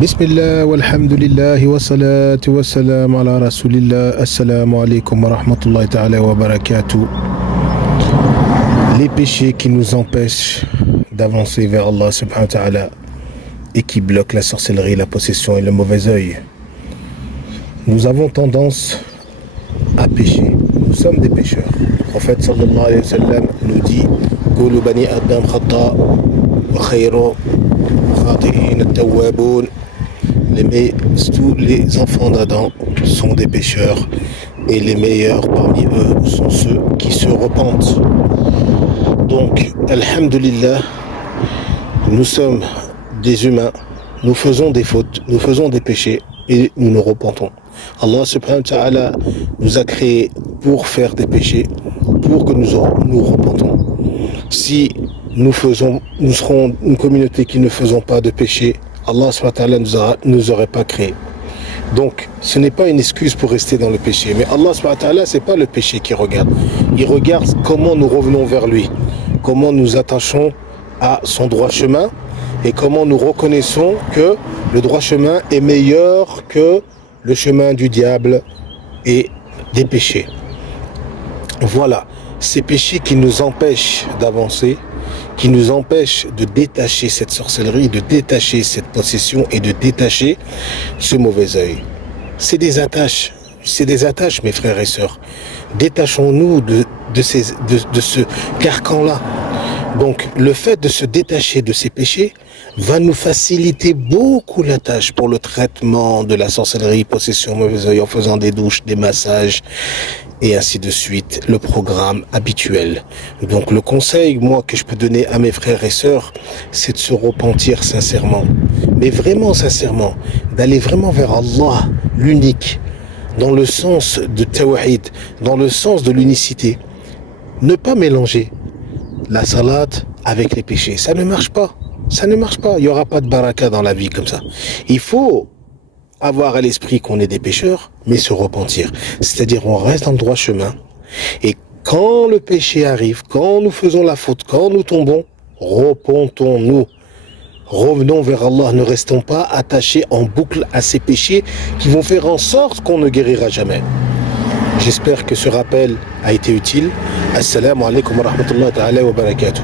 Bismillah, walhamdulillah, wa salatu wa salam ala rasulillah, assalamu alaikum wa rahmatullahi ta'ala wa barakatuh. Les péchés qui nous empêchent d'avancer vers Allah subhanahu wa ta'ala et qui bloquent la sorcellerie, la possession et le mauvais œil. Nous avons tendance à pécher. Nous sommes des pécheurs. Le prophète sallallahu alayhi wa sallam nous dit Koulou bani Adam khata wa khayru khati'in at-tawwaboun. Tous les enfants d'Adam sont des pécheurs et les meilleurs parmi eux sont ceux qui se repentent. Donc, alhamdulillah, nous sommes des humains, nous faisons des fautes, nous faisons des péchés et nous nous repentons. Allah subhanahu wa ta'ala nous a créés pour faire des péchés, pour que nous repentons. Si nous serons une communauté qui ne faisons pas de péchés, Allah subhanahu wa ta'ala nous aurait pas créé. Donc, ce n'est pas une excuse pour rester dans le péché. Mais Allah subhanahu wa ta'ala, c'est pas le péché qu'il regarde. Il regarde comment nous revenons vers lui, comment nous attachons à son droit chemin et comment nous reconnaissons que le droit chemin est meilleur que le chemin du diable et des péchés. Voilà, ces péchés qui nous empêchent d'avancer, qui nous empêche de détacher cette sorcellerie, de détacher cette possession et de détacher ce mauvais œil. C'est des attaches, mes frères et sœurs. Détachons-nous de ce carcan-là. Donc, le fait de se détacher de ces péchés va nous faciliter beaucoup la tâche pour le traitement de la sorcellerie, possession, mauvais œil, en faisant des douches, des massages, et ainsi de suite, le programme habituel. Donc le conseil, moi, que je peux donner à mes frères et sœurs, c'est de se repentir sincèrement. Mais vraiment sincèrement, d'aller vraiment vers Allah, l'unique, dans le sens de Tawhid, dans le sens de l'unicité. Ne pas mélanger la salade avec les péchés. Ça ne marche pas. Ça ne marche pas. Il n'y aura pas de baraka dans la vie comme ça. Il faut avoir à l'esprit qu'on est des pécheurs, mais se repentir. C'est-à-dire, on reste dans le droit chemin. Et quand le péché arrive, quand nous faisons la faute, quand nous tombons, repentons-nous. Revenons vers Allah, ne restons pas attachés en boucle à ces péchés qui vont faire en sorte qu'on ne guérira jamais. J'espère que ce rappel a été utile. Assalamu alaikum wa rahmatullahi wa barakatuh.